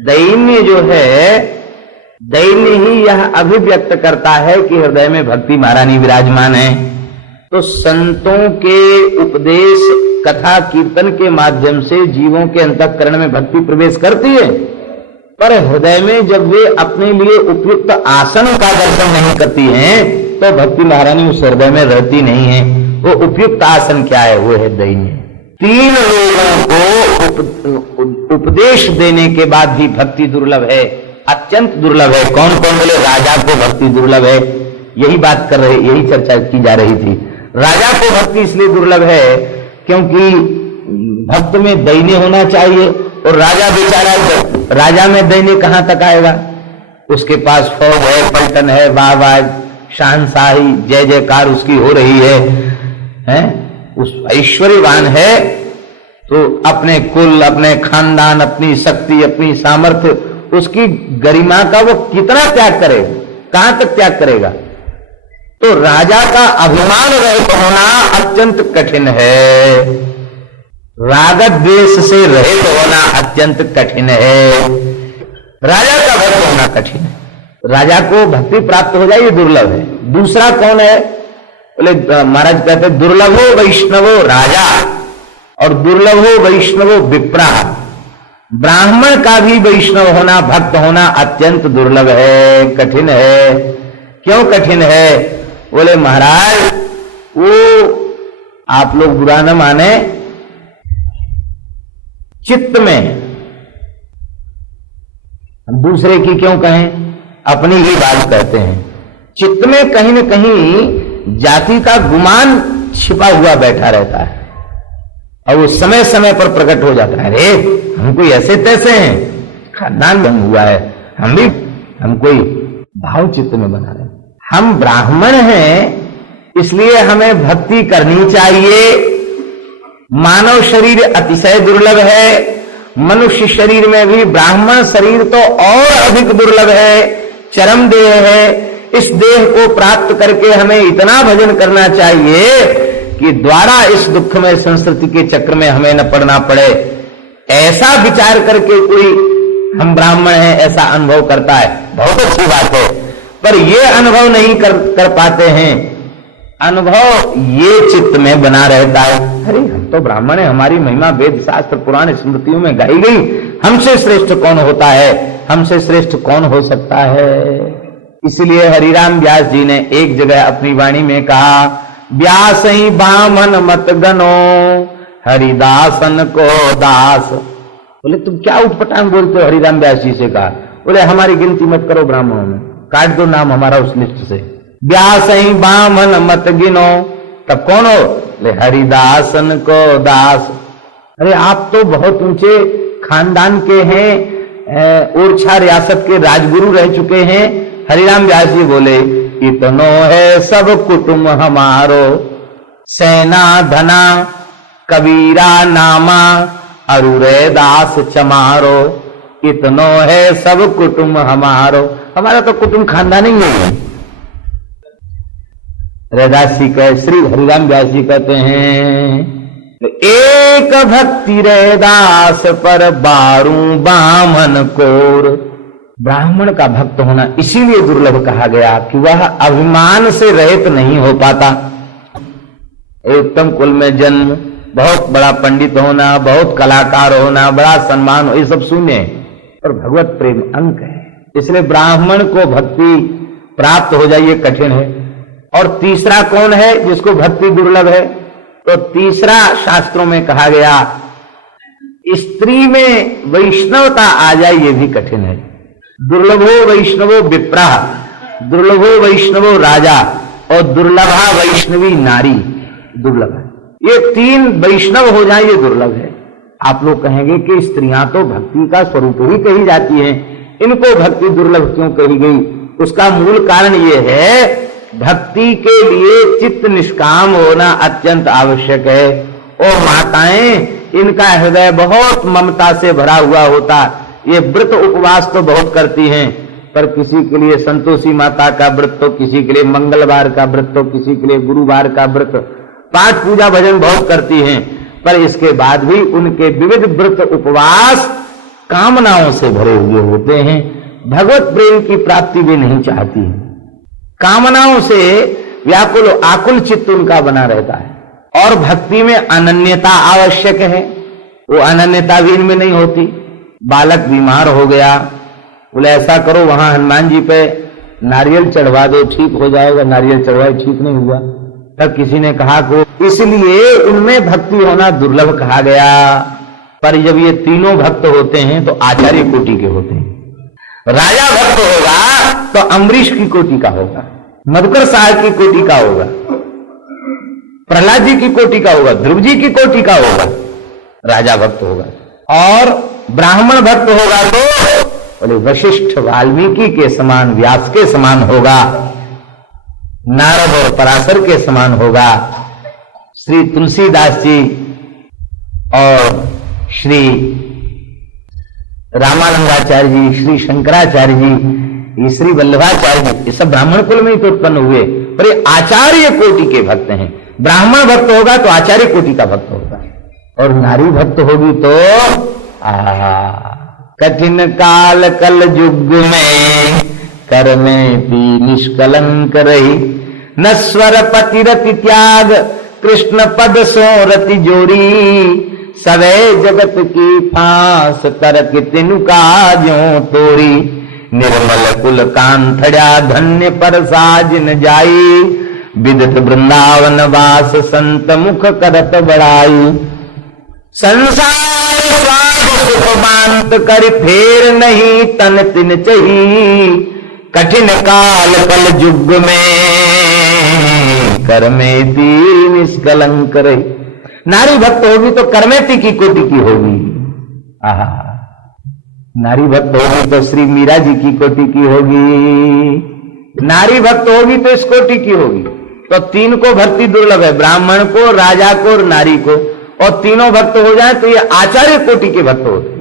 दैन्य जो है, दैन्य ही यह अभिव्यक्त करता है कि हृदय में भक्ति महारानी विराजमान है। तो संतों के उपदेश, कथा, कीर्तन के माध्यम से जीवों के अंतःकरण में भक्ति प्रवेश करती है, पर हृदय में जब वे अपने लिए उपयुक्त आसन का दर्शन नहीं करती हैं, तो भक्ति महारानी उस हृदय में रहती नहीं है। वो उपयुक्त आसन क्या है? वो है दैन्य। 3 लोगों को उपदेश देने के बाद भी भक्ति दुर्लभ है, अत्यंत दुर्लभ है। कौन कौन? बोले राजा को भक्ति दुर्लभ है। यही बात कर रहे, यही चर्चा की जा रही थी। राजा को भक्ति इसलिए दुर्लभ है क्योंकि भक्त में दैन्य होना चाहिए, और राजा बेचारा, राजा में दैन्य कहां तक आएगा? उसके पास फौज है, पलटन है, वाह शहंशाही जय जयकार उसकी हो रही है, उस ऐश्वर्यवान है, तो अपने कुल, अपने खानदान, अपनी शक्ति, अपनी सामर्थ्य, उसकी गरिमा का वो कितना त्याग करेगा? कहां तक त्याग करेगा? तो राजा का अभिमान रहित होना अत्यंत कठिन है, राग द्वेष से रहित होना अत्यंत कठिन है। राजा का भक्त होना कठिन है, राजा को भक्ति प्राप्त हो जाए ये दुर्लभ है। दूसरा कौन है? बोले महाराज कहते दुर्लभो वैष्णवो राजा और दुर्लभो वैष्णवो विप्रा। ब्राह्मण का भी वैष्णव होना, भक्त होना अत्यंत दुर्लभ है, कठिन है। क्यों कठिन है? बोले महाराज वो आप लोग बुरा न माने, चित्त में, हम दूसरे की क्यों कहें, अपनी ही बात कहते हैं। चित्त में कहीं न कहीं जाति का गुमान छिपा हुआ बैठा रहता है, और वो समय समय पर प्रकट हो जाता है। अरे हम कोई ऐसे तैसे हैं, खानदान बन हुआ है, हम कोई भाव चित्त में बना रहे हैं। हम ब्राह्मण हैं इसलिए हमें भक्ति करनी चाहिए। मानव शरीर अतिशय दुर्लभ है, मनुष्य शरीर में भी ब्राह्मण शरीर तो और अधिक दुर्लभ है, चरम देह है। इस देह को प्राप्त करके हमें इतना भजन करना चाहिए कि द्वारा इस दुखमय संस्कृति के चक्र में हमें न पड़ना पड़े। ऐसा विचार करके कोई हम ब्राह्मण हैं ऐसा अनुभव करता है, बहुत अच्छी बात है, पर ये अनुभव नहीं कर पाते हैं। अनुभव ये चित्त में बना रहता है, अरे हम तो ब्राह्मण हैं, हमारी महिमा वेद शास्त्र पुराण स्मृतियों में गाई गई, हमसे श्रेष्ठ कौन होता है, हमसे श्रेष्ठ कौन हो सकता है। इसलिए हरिराम व्यास जी ने एक जगह अपनी वाणी में कहा, व्यास ही बामन मत गनो हरिदासन को दास। बोले तुम क्या उठपटांग बोलते हो? हरिराम व्यास जी से कहा। बोले हमारी गिनती मत करो ब्राह्मणों में, काट दो नाम हमारा उस लिस्ट से। व्यास ही बामन मत गिनो, तब कौन हो? ले हरिदासन को दास। अरे आप तो बहुत ऊंचे खानदान के हैं, ओरछा रियासत के राजगुरु रह चुके हैं। हरिराम व्यास जी बोले, इतनो है सब कुटुंब हमारो, सेना धना कबीरा नामा अरुरे दास चमारो। इतनो है सब कुटुंब हमारो, हमारा तो कुटुंब खानदान ही नहीं है। रैदास जी कहे, श्री हरिराम व्यास जी कहते हैं, एक भक्ति रैदास पर बारू बामन कोर। ब्राह्मण का भक्त होना इसीलिए दुर्लभ कहा गया कि वह अभिमान से रहित नहीं हो पाता। उत्तम कुल में जन्म, बहुत बड़ा पंडित होना, बहुत कलाकार होना, बड़ा सम्मान हो, ये सब शून्य है, और भगवत प्रेम अंक है। इसलिए ब्राह्मण को भक्ति प्राप्त हो जाए कठिन है। और तीसरा कौन है जिसको भक्ति दुर्लभ है? तो तीसरा शास्त्रों में कहा गया, स्त्री में वैष्णवता आ जाए ये भी कठिन है। दुर्लभो वैष्णवो विप्रा, दुर्लभो वैष्णवो राजा, और दुर्लभा वैष्णवी नारी। दुर्लभ है, ये तीन वैष्णव हो जाए ये दुर्लभ है। आप लोग कहेंगे कि स्त्रियां तो भक्ति का स्वरूप ही कही जाती हैं, इनको भक्ति दुर्लभ क्यों कही गई? उसका मूल कारण ये है, भक्ति के लिए चित्त निष्काम होना अत्यंत आवश्यक है। और माताएं, इनका हृदय बहुत ममता से भरा हुआ होता, ये व्रत उपवास तो बहुत करती हैं, पर किसी के लिए संतोषी माता का व्रत, तो किसी के लिए मंगलवार का व्रत, तो किसी के लिए गुरुवार का व्रत, पाठ पूजा भजन बहुत करती हैं, पर इसके बाद भी उनके विविध व्रत उपवास कामनाओं से भरे हुए होते हैं। भगवत प्रेम की प्राप्ति भी नहीं चाहती, कामनाओं से व्याकुल आकुल चित्त उनका बना रहता है। और भक्ति में अनन्यता आवश्यक है, वो अनन्यता भी इनमें नहीं होती। बालक बीमार हो गया, बोले ऐसा करो वहां हनुमान जी पे नारियल चढ़वा दो, ठीक हो जाएगा। नारियल चढ़वाए, ठीक नहीं हुआ। तब किसी ने कहा को इसलिए उनमें भक्ति होना दुर्लभ कहा गया। पर जब ये तीनों भक्त होते हैं तो आचार्य कोटि के होते हैं। राजा भक्त होगा तो अम्बरीश की कोटि का होगा, मधुकर साहब की कोटि का होगा, प्रहलाद जी की कोटि का होगा, ध्रुव जी की कोटि का होगा, राजा भक्त होगा। और ब्राह्मण भक्त होगा तो बोले वशिष्ठ वाल्मीकि के समान, व्यास के समान होगा, नारद और पराशर के समान होगा, श्री तुलसीदास जी और श्री रामानंदाचार्य जी, श्री शंकराचार्य जी, श्री वल्लभाचार्य जी, ये सब ब्राह्मण कुल में ही तो उत्पन्न हुए, पर ये आचार्य कोटि के भक्त हैं। ब्राह्मण भक्त होगा तो आचार्य कोटि का भक्त होगा। और नारी भक्त होगी तो कठिन काल कल युग में कर में भी निष्कलंक रही, नस्वर पतिरति त्याग कृष्ण पद सो रति जोरी, सवे जगत की फांस तरक तिनुका ज्यों तोरी, निर्मल कुल कांथड़ा धन्य पर साजन जाई, विदित वृंदावन वास संत मुख करत बड़ाई, संसार स्वाद सुख मांत कर फेर नहीं तन तिन चही, कठिन काल कल युग में कर्मेति निष्कलंक रही। नारी भक्त होगी तो कर्मेति की कोटि की होगी। आहा, नारी भक्त होगी तो श्री मीरा जी की कोटि की होगी, नारी भक्त होगी तो इस कोटि की होगी। तो तीन को भक्ति दुर्लभ है, ब्राह्मण को, राजा को और नारी को, और तीनों भक्त हो जाए तो ये आचार्य कोटि के भक्त होते हैं।